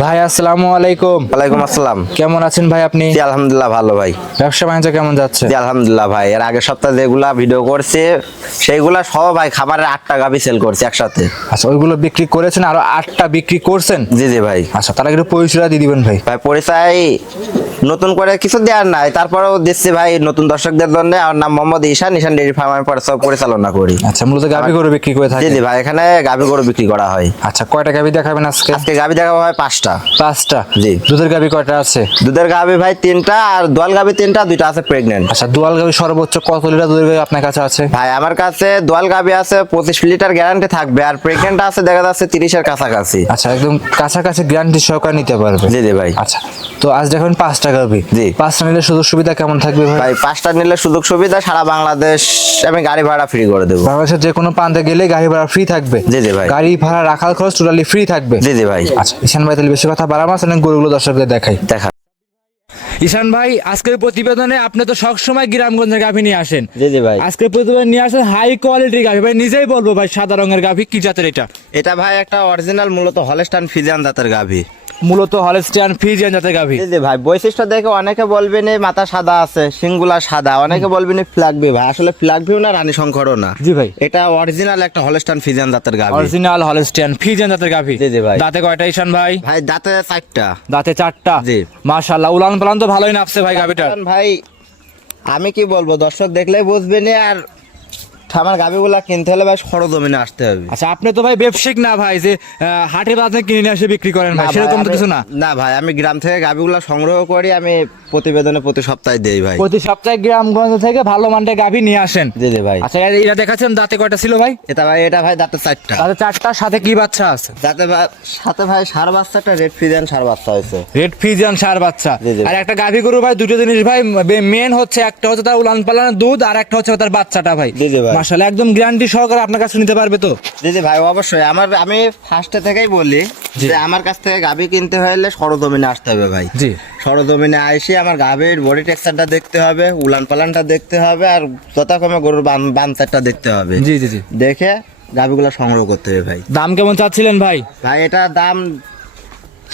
ভাই আসসালামু আলাইকুম। ওয়ালাইকুম আসসালাম। কেমন আছেন ভাই আপনি? জি আলহামদুলিল্লাহ ভালো ভাই। ব্যবসা বাণিজ্য কেমন যাচ্ছে? জি আলহামদুলিল্লাহ ভাই। এর আগের সপ্তাহে যেগুলা ভিডিও করছে সেইগুলা সব ভাই খাবারের আটটা টাকা সেল করছে একসাথে। আচ্ছা ওইগুলো বিক্রি করেছেন আরও আটটা বিক্রি করছেন? জি জি ভাই। আচ্ছা তার একটু পরিচয় দিয়ে দিবেন ভাই। ভাই পরিচয় নতুন করে কিছু দেওয়ার নাই। তারপরেও দিচ্ছি ভাই নতুন দর্শকদের জন্য। আমার নাম মোহাম্মদ ঈশান। ঈশান ডেয়ারি ফার্ম আমি পরিচালনা করি। আচ্ছা মূলত গাভি গরু বিক্রি করে জি থাকেন জি ভাই এখানে গাভি গরু বিক্রি করা হয়। আচ্ছা কয়টা গাভি দেখাবেন আজকে? আজকে গাভি দেখাবো ভাই পাঁচটা। পাঁচটা? জি। দুধের গাভি কয়টা আছে? দুধের গাভি ভাই তিনটা আর দোয়াল গাভি তিনটা দুইটা আছে প্রেগনেন্ট আচ্ছা দুয়াল গাভি সর্বোচ্চ কত লিটার দুধের গাভি আপনার কাছে আছে? ভাই আমার কাছে দোয়াল গাভি আছে পঁচিশ লিটার গ্যারান্টি থাকবে আর প্রেগনেন্ট আছে দেখা যাচ্ছে তিরিশের কাছাকাছি। আচ্ছা একদম কাছাকাছি গ্যারান্টি সহকারে নিতে পারবে। জি জি ভাই। আচ্ছা তো আজ দেখুন পাঁচটা গাভি জি। পাঁচটা নিলে সুযোগ সুবিধা কেমন থাকবে ভাই? ভাই পাঁচটা নিলে সুযোগ সুবিধা সারা বাংলাদেশ আমি গাড়ি ভাড়া ফ্রি করে দেবো। বাংলাদেশের যে কোনো প্রান্তে গেলে গাড়ি ভাড়া ফ্রি থাকবে। জি, জি ভাই। গাড়ি ভাড়া রাখার খরচ টোটালি ফ্রি থাকবে। জি জি ভাই। আচ্ছা ঈশান ভাই তাহলে বেশি কথা বাড়াবো না গরুগুলো দর্শকদের দেখাই। দেখা। ঈশান ভাই আজকের প্রতিবেদনে আপনি তো সবসময় গ্রামগঞ্জের গাভী নিয়ে আসেন। জি জি ভাই। আজকের প্রতিবেদন নিয়ে আসেন হাই কোয়ালিটির গাভী। ভাই নিজেই বলব ভাই সাদা রঙের গাভী কি জাতের এটা? এটা ভাই একটা অরিজিনাল মূলত হলস্টান ফিজিয়ান দাঁতের গাভি। মূলত হলস্টিয়ান ফিজিয়ান জাতের গাভী। জি জি ভাই বৈশিষ্ট্য দেখে অনেকে বলবেন এই মাথা সাদা আছে সিঙ্গুলা সাদা। অনেকে বলবেন ফ্ল্যাগ ভিউ ভাই। আসলে ফ্ল্যাগ ভিউ না রানী শঙ্করও না। জি ভাই। এটা অরিজিনাল একটা হলস্টান ফিজিয়ান দাঁতের গাভি। অরিজিনাল হলস্টিয়ান ফিজিয়ান জাতের গাভী। জি, জি ভাই। দাঁতে কয়টা ঈশান ভাই? ভাই দাঁতে চারটা। দাঁতে চারটা? জি। মাশাআল্লাহ উলান পালান তো ভালোই নাপছে ভাই গাভীটার। ভাই আমি কি বলব দর্শক দেখলেই বুঝবেন আর আমার গাভিগুলা কিনতে হলে ভাই সরজমিনে আসতে হবে। আচ্ছা আপনি তো ভাই ব্যবসায়িক না ভাই যে হাটে বাজারে কিনে নিয়ে এসে বিক্রি করেন ভাই সেরকম তো কিছু না? না ভাই আমি গ্রাম থেকে গাভিগুলা সংগ্রহ করি আমি প্রতিবেদনে প্রতি সপ্তাহে দেই ভাই। প্রতি সপ্তাহে গ্রামগঞ্জ থেকে ভালো মানের গাভী নিয়ে আসেন? জি জি ভাই। আচ্ছা এটা দেখাচ্ছেন দাঁতে কয়টা ছিল ভাই? এটা ভাই এটা ভাই দাঁতে চারটা। তাহলে চারটার সাথে কি বাচ্চা আছে? ভাই সাথে ভাই সার বাচ্চাটা রেড ফিজিয়ান সার বাচ্চা হয়েছে। রেড ফিজিয়ান সার বাচ্চা। আর একটা গাভী গরু ভাই দুটো জিনিস ভাই মেন হচ্ছে একটা হচ্ছে তার উলান পালানের দুধ আর একটা হচ্ছে তার বাচ্চাটা ভাই। জি, জি ভাই। মাশাআল্লাহ একদম গ্যারান্টি সহকারে আপনার কাছে নিতে পারবে তো? জি জি ভাই অবশ্যই। আমার আমি ফার্স্টে থেকেই বলি যে আমার কাছ থেকে গাভি কিনতে হলে সরজমিনে আসতে হবে ভাই। জি। সরজমিনে আইসে আমার গাভীর বডি টেক্সচারটা দেখতে হবে উলান পালানটা দেখতে হবে আর যথাক্রমে গরুর বান- বানচারটা দেখতে হবে। জি জি জি। দেখে গাভিগুলো সংগ্রহ করতে হবে ভাই। দাম কেমন চাচ্ছিলেন ভাই? ভাই এটা দাম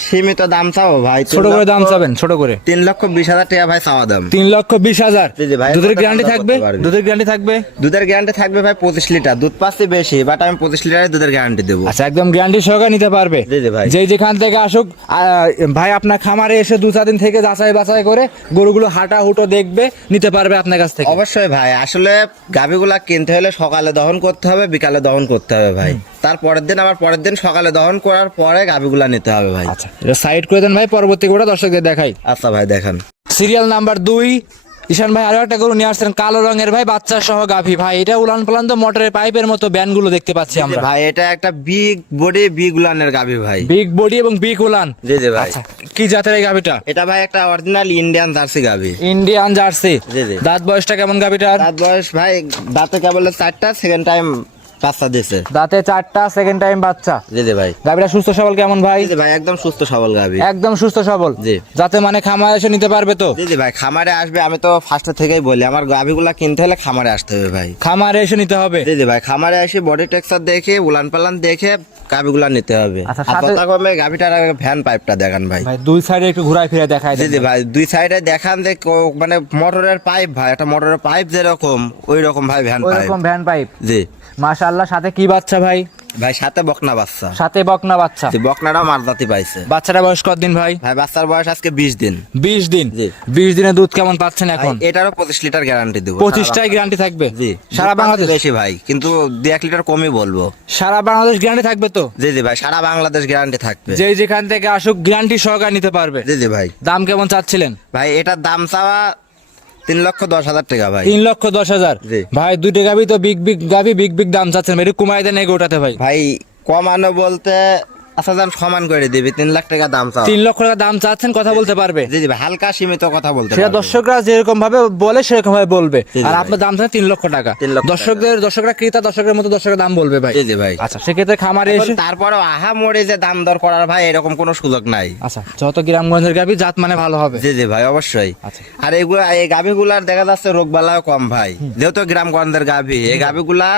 সীমিত দাম চাও ভাই? ছোট করে দাম চাবেন ছোট করে। তিন লক্ষ বিশ হাজার টাকা ভাই চাওয়া দাম। তিন লক্ষ বিশ হাজার? দুধের গ্যারান্টি থাকবে? দুধের গ্যারান্টি থাকবে? দুধের গ্যারান্টি থাকবে ভাই পঁচিশ লিটার। দুধ পাচ্ছি বেশি বাট আমি পঁচিশ লিটারের দুধের গ্যারান্টি দেবো। আচ্ছা একদম গ্যারান্টি সহকারে নিতে পারবে। যেই যেখান থেকে আসুক ভাই আপনার খামারে এসে দু চার দিন থেকে যাচাই বাছাই করে গরুগুলো হাঁটা হুটো দেখবে নিতে পারবে আপনার কাছ থেকে। অবশ্যই ভাই আসলে গাভিগুলা কিনতে হলে সকালে দহন করতে হবে বিকালে দহন করতে হবে ভাই। তার পরের দিন আবার পরের দিন সকালে দহন করার পরে গাভিগুলা নিতে হবে ভাই। আচ্ছা এটা সাইড করে দেন ভাই পরবর্তী করে দর্শকদের দেখাই। আচ্ছা ভাই দেখেন। সিরিয়াল নাম্বার দুই ঈশান ভাই আরও একটা গরু নিয়ে আসছেন কালো রঙের ভাই বাচ্চা সহ গাভী। ভাই এটা উলান পালান তো মোটরের পাইপের মতো ব্যানগুলো দেখতে পাচ্ছি আমরা। ভাই এটা একটা বিগ বডি বিগ উলানের গাভি ভাই। বিগ বডি এবং বিগ উলান। জি জি ভাই। আচ্ছা কি জাতের এই গাভীটা? এটা ভাই একটা অরিজিনাল ইন্ডিয়ান জার্সি গাভি। ইন্ডিয়ান জার্সি জি, জি। দাঁত বয়সটা কেমন গাভীটার? দাঁত বয়স ভাই দাঁতে কেবল চারটা সেকেন্ড টাইম বাচ্চা দিছে। দাঁতে চারটা সেকেন্ড টাইম বাচ্চা। জি জি ভাই। গাভীটা সুস্থ সবল কেমন ভাই? জি ভাই একদম সুস্থ সবল গাভি। একদম সুস্থ সবল। জি। যাতে মানে খামার এসে নিতে পারবে তো? জি জি ভাই খামারে আসবে আমি তো ফার্স্ট থেকেই বলি আমার গাভিগুলা কিনতে হলে খামারে আসতে হবে ভাই। খামারে এসে নিতে হবে? জি জি ভাই খামারে এসে বডি টেক্সচার দেখে উলান পালান দেখে গাভিগুলা নিতে হবে। আচ্ছা, সাথে- যথাক্রমে ফ্যান পাইপটা দেখান ভাই। ভাই দুই সাইডে একটু ঘুরাই ফিরে দেখাই জি জি ভাই। দুই সাইডে দেখান যে মানে মোটরের পাইপ ভাই একটা মোটরের পাইপ যেরকম ওই রকম ভাই ভ্যান পাইপ ওইরকম ভ্যান পাইপ জি। মাশাআল্লাহ সাথে কি বাচ্চা ভাই? ভাই সাথে বকনা বাচ্চা। সাথে বকনা বাচ্চা। বকনাটাও মারদাতি পাইছে। বাচ্চাটা বয়স কতদিন ভাই? ভাই বাচ্চার বয়স আজকে বিশ দিন। বিশ দিন? জি। বিশ দিনের দুধ কেমন পাচ্ছেন এখন? এটারও পঁচিশ লিটার গ্যারান্টি দেবো। পঁচিশটাই গ্যারান্টি থাকবে? জি। সারা বাংলাদেশ? বেশি ভাই কিন্তু দু এক লিটার কমই বলব। সারা বাংলাদেশ গ্যারান্টি থাকবে তো? জি জি ভাই সারা বাংলাদেশ গ্যারান্টি থাকবে। যে যেখান থেকে আসুক গ্যারান্টি সহকারে নিতে পারবে। জি জি ভাই। দাম কেমন চাচ্ছিলেন? ভাই এটার দাম চাওয়া তিন লক্ষ দশ হাজার টাকা ভাই। তিন লক্ষ দশ হাজার? ভাই দুইটা গাবি তো বিগ বিগ গাবি বিগ বিগ দাম চাচ্ছেন। ভাই, একটু কমাই দেন এগোটাতে ভাই। ভাই কমানো বলতে আচ্ছা দাম সমান করে দিবি তিন লাখ টাকা দাম চাও। তিন লক্ষ টাকা দাম চাচ্ছেন কথা বলতে পারবে। জি জি হালকা সীমিত কথা বলতে সেটা দর্শকরা যেরকম ভাবে বলে সেরকম ভাবে বলবে আর আপনার দাম তিন লক্ষ টাকা। দর্শকদের দর্শকরা ক্রেতা দর্শকের মতো দর্শকের দাম বলবে ভাই। জি জি ভাই। আচ্ছা সেক্ষেত্রে খামারে এসে তারপরেও আহা মরে যে দাম দর করার ভাই এরকম কোনো সুযোগ নাই। আচ্ছা যত গ্রামগঞ্জের গাবি জাত মানে ভালো হবে। জি জি ভাই অবশ্যই। আচ্ছা। আর এগুলা এই গাভিগুলার দেখা যাচ্ছে রোগ বালাও কম ভাই। যেহেতু গ্রামগঞ্জের গাভি এই গাভিগুলা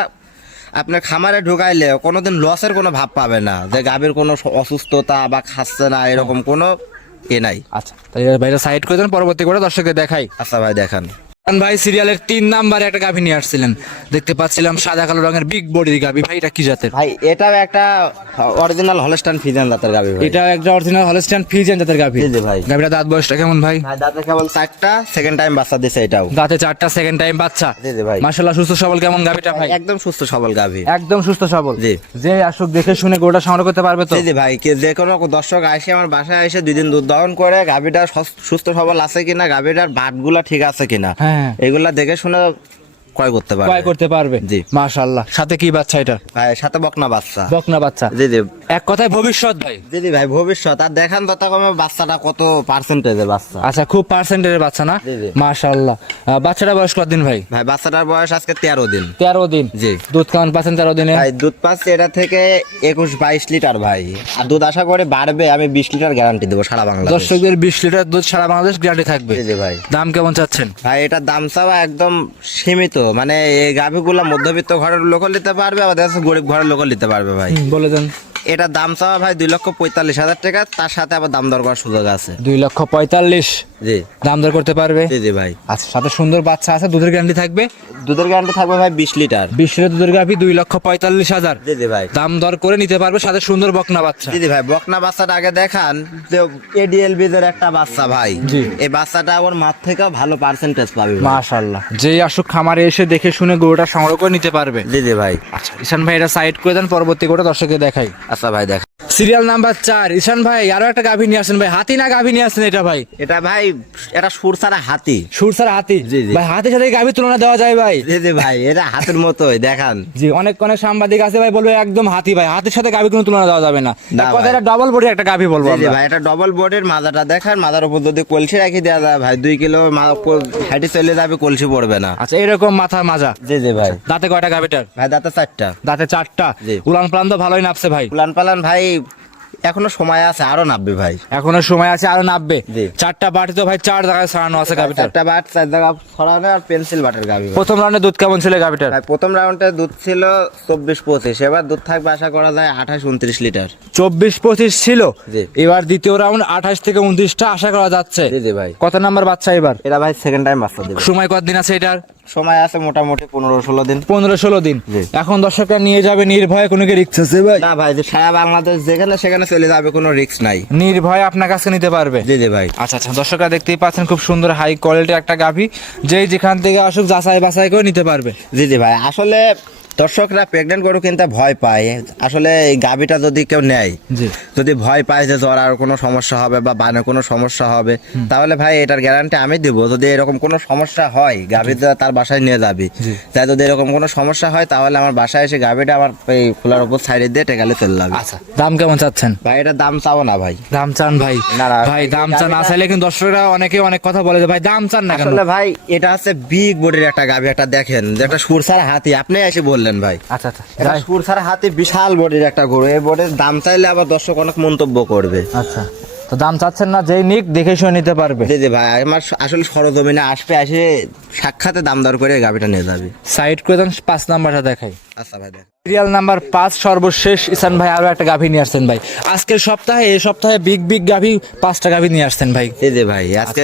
আপনার খামারে ঢুকাইলে কোনোদিন লসের কোনো ভাব পাবে না। যে গাভীর কোনো অসুস্থতা বা খাচ্ছে না এরকম কোনো এ নাই। আচ্ছা তাই বাইরে সাইড করে দেন পরবর্তী করে দর্শকদের দেখাই। আচ্ছা ভাই দেখান। খান ভাই সিরিয়ালের তিন নাম্বারে একটা গাভী নিয়ে আসছিলেন। দেখতে পাচ্ছিলাম সাদা কালো রঙের বিগ বডির গাভী। ভাই এটা কি জাতের? ভাই এটাও একটা অরিজিনাল হলস্টান ফিজান দাঁতের গাভী ভাই। এটা একটা অরিজিনাল হলস্টাইন ফিজিয়ান জাতের গাভী। জি, ভাই। গাভীটা দাঁত বয়সটা কেমন ভাই? ভাই দাঁতে কেবল চারটা সেকেন্ড টাইম বাচ্চা দিছে এটাও। দাঁতে চারটা সেকেন্ড টাইম বাচ্চা। জি, জি ভাই। মাশাআল্লাহ সুস্থ সবল কেমন গাভীটা ভাই? একদম সুস্থ সবল গাভী। একদম সুস্থ সবল। জি। যে আসুক দেখে শুনে গোটা সংগ্রহ করতে পারবে তো? জি জি ভাই কে যে কোনো দর্শক আসে আমার বাসায় এসে দুই দিন দুধ দহন করে গাভীটা সুস্থ সবল আছে কিনা গাভীটার বাটগুলা ঠিক আছে কিনা। হ্যাঁ। এগুলা দেখে শুনে ক্রয় করতে পারবে। ক্রয় করতে পারবে। জি। মাশাআল্লাহ। সাথে কি বাচ্চা এটা? ভাই সাথে বকনা বাচ্চা। বকনা বাচ্চা। জি জি। এক কথায় ভবিষ্যৎ ভাই। জি জি ভাই ভবিষ্যৎ। আর দেখান তত কমে বাচ্চাটা কত পার্সেন্টেজের বাচ্চা। আচ্ছা খুব পার্সেন্টের বাচ্চা না? জি, জি। মাশাআল্লাহ। বাচ্চাটা বয়স কতদিন ভাই? ভাই বাচ্চাটার বয়স আজকে তেরো দিন। তেরো দিন। জি। দুধ কেমন পাচ্ছেন তেরো দিনে? ভাই দুধ পাচ্ছে এটা থেকে একুশ বাইশ লিটার ভাই। আর দুধ আশা করে বাড়বে আমি বিশ লিটার গ্যারান্টি দেবো সারা বাংলাদেশ। দর্শকদের বিশ লিটার দুধ সারা বাংলাদেশ গ্যারান্টি থাকবে। জি জি ভাই। দাম কেমন চাচ্ছেন? ভাই এটার দাম চাওয়া একদম সীমিত। মানে এই গাভিগুলো মধ্যবিত্ত ঘরের লোক নিতে পারবে আবার দেখা গরিব ঘরের লোক নিতে পারবে ভাই। বলে দেন। এটা দাম চাওয়া ভাই দুই লক্ষ পঁয়তাল্লিশ হাজার টাকা তার সাথে আবার দাম দর করার সুযোগ আছে। দুই লক্ষ পঁয়তাল্লিশ। জি। দাম দর করতে পারবে? জি জি ভাই। আচ্ছা সাথে সুন্দর বাচ্চা আছে দুধের গ্যারান্টি থাকবে? দুধের গ্যারান্টি থাকবে ভাই বিশ লিটার। বিশ লিটার দুধের গাভি দুই লক্ষ পঁয়তাল্লিশ হাজার। জি জি ভাই। দাম দর করে নিতে পারবে সাথে সুন্দর বকনা বাচ্চা। জি জি ভাই বকনা বাচ্চাটা আগে দেখান যে এডিএল বিজের একটা বাচ্চা ভাই। জি। এই বাচ্চাটা ওর মাঠ থেকেও ভালো পার্সেন্টেজ পাবে ভাই। মাশাল্লাহ যেই আসুক খামারে এসে দেখে শুনে গরুটা সংগ্রহ করে নিতে পারবে। জি জি ভাই। আচ্ছা ঈশান ভাই এটা সাইড করে দেন পরবর্তী করে দর্শকে দেখাই। আচ্ছা ভাই দেখ সিরিয়াল নাম্বার চার। ঈশান ভাই আরও একটা গাভী নিয়ে আসেন ভাই। হাতি না গাভী নিয়ে আসেন এটা ভাই? এটা ভাই এটা সুর ছাড়া হাতি। সুর স্যার হাতি। ভাই হাতির সাথে গাভী তুলনা দেওয়া যায় ভাই? জি জি ভাই এটা হাতের মতোই দেখান। জি অনেক অনেক সাংবাদিক আছে ভাই বলবে একদম হাতি ভাই। হাতির সাথে গাভী কোনো তুলনা দেওয়া যাবে না। ভাই। এটা ডবল বডি একটা গাভী বলব জি ভাই এটা ডবল বোর্ডের মাজাটা দেখান মাজার উপর যদি কলসি রাখি দেওয়া যায় ভাই দুই কিলো হাইটে চলে যাবে কলসি পড়বে না। আচ্ছা এরকম মাথা মাজা। জি জি ভাই। দাঁতে কয়টা গাভীটার? ভাই দাঁতে চারটা। দাঁতে চারটা। উলান প্লান তো ভালোই নাপছে ভাই। উলান পালান ভাই এখনও সময় আছে আরও নামবে ভাই। এখনও সময় আছে আরও নাববে। চারটা বাটি তো ভাই চার জায়গায় ছড়ানো আছে গাভীটার। চারটা বাট চার জায়গা ছড়ানো আর পেন্সিল বাটের গাভি প্রথম রাউন্ডে দুধ কেমন ছিল গাভীটার? ভাই প্রথম রাউন্ডে দুধ ছিল চব্বিশ পঁচিশ এবার দুধ থাকবে আশা করা যায় আঠাশ উনত্রিশ লিটার। চব্বিশ পঁচিশ ছিল। এবার দ্বিতীয় রাউন্ড আঠাশ থেকে উনত্রিশটা আশা করা যাচ্ছে। ভাই। কত নাম্বার বাচ্চা এবার? এরা ভাই সেকেন্ড টাইম বাচ্চা দেবে। সময় কতদিন আছে এটার? সময় আছে মোটামুটি পনেরো ষোলো দিন। পনেরো ষোলো দিন। এখন দর্শকরা নিয়ে যাবে নির্ভয়ে কোনো কি রিক্স আছে ভাই? না ভাই যে সারা বাংলাদেশ যেখানে সেখানে চলে যাবে কোনো রিক্স নাই। নির্ভয়ে আপনার কাছে নিতে পারবে? জি জি ভাই। আচ্ছা আচ্ছা দর্শকরা দেখতেই পাচ্ছেন খুব সুন্দর হাই কোয়ালিটির একটা গাভী। যেই যেখান থেকে আসুক যাচাই বাছাই করে নিতে পারবে। জি জি ভাই আসলে দর্শকরা প্রেগনেন্ট গরু কিনতে ভয় পায়। আসলে এই গাভিটা যদি কেউ নেয় যদি ভয় পায় যে জ্বর আর কোনো সমস্যা হবে বা বানে কোনো সমস্যা হবে তাহলে ভাই এটার গ্যারান্টি আমি দিব। যদি এরকম কোনো সমস্যা হয় গাভিটা তার বাসায় নিয়ে যাবি। তাই যদি এরকম কোনো সমস্যা হয় তাহলে আমার বাসায় এসে গাভিটা আমার এই খোলার উপর সাইডে দিয়ে টেকালে চলে যাবে। আচ্ছা দাম কেমন চাচ্ছেন? ভাই এটার দাম চাও না ভাই। দাম চান ভাই। না, না, ভাই দাম চান না চাইলে কিন্তু দর্শকরা অনেকে অনেক কথা বলে যে ভাই দাম চান না আসলে ভাই এটা হচ্ছে বিগ বডির একটা গাভি একটা দেখেন যে একটা সুরসার হাতি। আপনি এসে বললেন ভাই। আচ্ছা আচ্ছা। যাই। সুরসার হাতি বিশাল বডির একটা গরু। এই বডির দাম চাইলে আবার দর্শক অনেক মন্তব্য করবে। আচ্ছা। তো দাম চাচ্ছেন না যেই নিক দেখে শুনে নিতে পারবে। জি জি ভাই আমার আসলে সরজমিনে আসবে এসে সাক্ষাতে দাম দর করে গাভিটা নিয়ে যাবে। সাইড করে দেন পাঁচ নাম্বারটা দেখাই। আচ্ছা ভাই দেখ সিরিয়াল নাম্বার পাঁচ সর্বশেষ ইসান ভাই আরও একটা গাভী নিয়ে আসছেন ভাই। আজকের সপ্তাহে এই সপ্তাহে বিগ বিগ গাভী পাঁচটা গাভী নিয়ে আসছেন ভাই। জি জি ভাই আজকে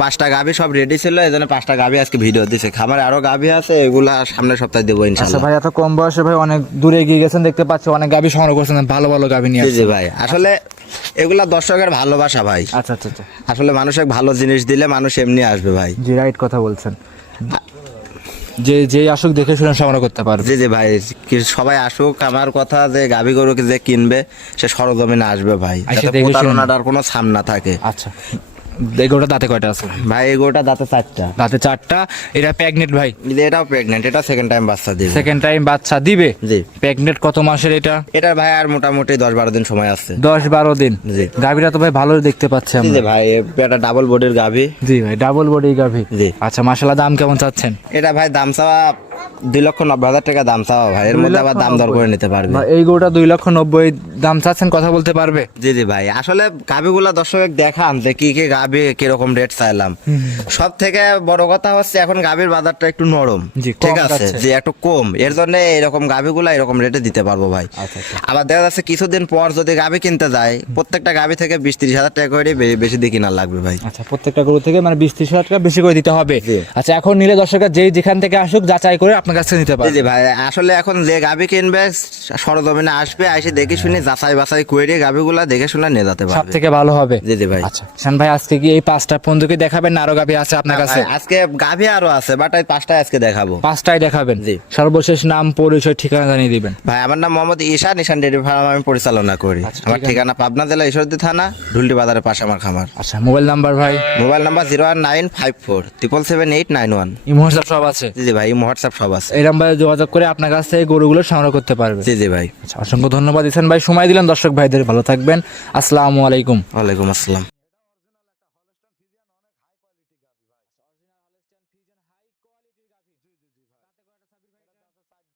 পাঁচটা গাভি সব রেডি ছিল এই জন্য পাঁচটা গাভি আজকে ভিডিও দিছে। খামারে আরও গাভি আছে এগুলা সামনের সপ্তাহে দেবো আচ্ছা ইনশাল্লাহ। ভাই এত কম বয়সে ভাই অনেক দূরে এগিয়ে গেছেন দেখতে পাচ্ছি অনেক গাভী সংগ্রহ করছেন ভালো ভালো গাভী নিয়ে জি ভাই আসলে এগুলা দর্শকের ভালোবাসা ভাই। আচ্ছা আচ্ছা আচ্ছা। আসলে মানুষের ভালো জিনিস দিলে মানুষ এমনি আসবে ভাই। জি রাইট কথা বলছেন। যে যে আসুক দেখে শুনে সংগ্রহ করতে পারবে। জি জি ভাই সবাই আসুক আমার কথা যে গাভি গরুকে যে কিনবে সে সরজমিনে আসবে ভাই। প্রতারণাটার কোনো ছাম না থাকে। আচ্ছা। এগুলোটা দাঁতে কয়টা আছে? ভাই এই গরুটা দাঁতে চারটা। দাঁতে চারটা? এটা প্যাগনেট ভাই? এটাও প্রেগনেন্ট এটা সেকেন্ড টাইম বাচ্চা দিবে। সেকেন্ড টাইম বাচ্চা দিবে? জি। প্যাগনেট কত মাসের এটা? এটার ভাই আর মোটামুটি দশ বারো দিন সময় আছে। দশ বারো দিন। জি। গাভীটা তো ভাই ভালো দেখতে পাচ্ছি আমরা। জি ভাই এটা ডাবল বডির গাভি। জি ভাই ডাবল বডি গাভী। জি। আচ্ছা মাসালা দাম কেমন চাচ্ছেন? এটা ভাই দাম চাওয়া দুই লক্ষ নব্বই হাজার টাকা দাম চাওয়া ভাই। এর মধ্যে আবার দাম দর করে নিতে পারবে। এই গরুটা দুই লক্ষ নব্বই দাম চাচ্ছেন কথা বলতে পারবে? জি জি ভাই। আসলে গাভিগুলা দর্শক দেখান যে কি কি গাভি কীরকম রেট চাইলাম। সব থেকে বড় কথা হচ্ছে এখন গাভির বাজারটা একটু নরম। ঠিক আছে? যে একটু কম। এর জন্য এরকম গাভিগুলা এরকম রেটে দিতে পারব ভাই। আচ্ছা, আবার দেখা যাচ্ছে কিছুদিন পর যদি গাভি কিনতে যায় প্রত্যেকটা গাভি থেকে বিশ ত্রিশ হাজার টাকা করে বেশি দিয়ে কিনার লাগবে ভাই। আচ্ছা প্রত্যেকটা গরু থেকে মানে বিশ ত্রিশ হাজার টাকা বেশি করে দিতে হবে। আচ্ছা এখন নিলে দর্শকরা যেই যেখান থেকে আসুক যাচাই করে আপনার কাছ থেকে নিতে জি জি ভাই। আসলে এখন যে গাভি কিনবে সরজমিনে আসবে এসে দেখে শুনে যাচাই বাছাই করে গাভিগুলা দেখে শুনে নিয়ে যেতে সব পারবে। থেকে ভালো হবে। জি জি ভাই। আচ্ছা শান ভাই আজকে কি এই পাঁচটা পর্যন্ত কি দেখাবেন আরও গাভি আছে আপনার কাছে? আজকে গাভি আরও আছে বাট এই পাঁচটায় আজকে দেখাবো। পাঁচটাই দেখাবেন? জি। সর্বশেষ নাম পরিচয় ঠিকানা জানিয়ে দিবেন। ভাই আমার নাম মোহাম্মদ ঈশান ঈশান ডেয়ারি ফার্ম আমি পরিচালনা করি। আচ্ছা, আমার ঠিকানা পাবনা জেলা ঈশ্বরদী থানা ঢুলটি বাজারের পাশে আমার খামার। আচ্ছা মোবাইল নাম্বার ভাই? Mobile number zero one nine five four triple seven eight nine one WhatsApp সব আছে? জি জি ভাই হোয়াটসঅ্যাপ সব আছে। এরকম ভাবে যোগাযোগ করে আপনার কাছ থেকে গরুগুলো সংগ্রহ করতে পারবে। জি জি ভাই। আচ্ছা অসংখ্য ধন্যবাদ। ইসান ভাই সময় দিলেন। দর্শক ভাইদের ভালো থাকবেন। আসসালামু আলাইকুম। ওয়ালাইকুম আসসালাম।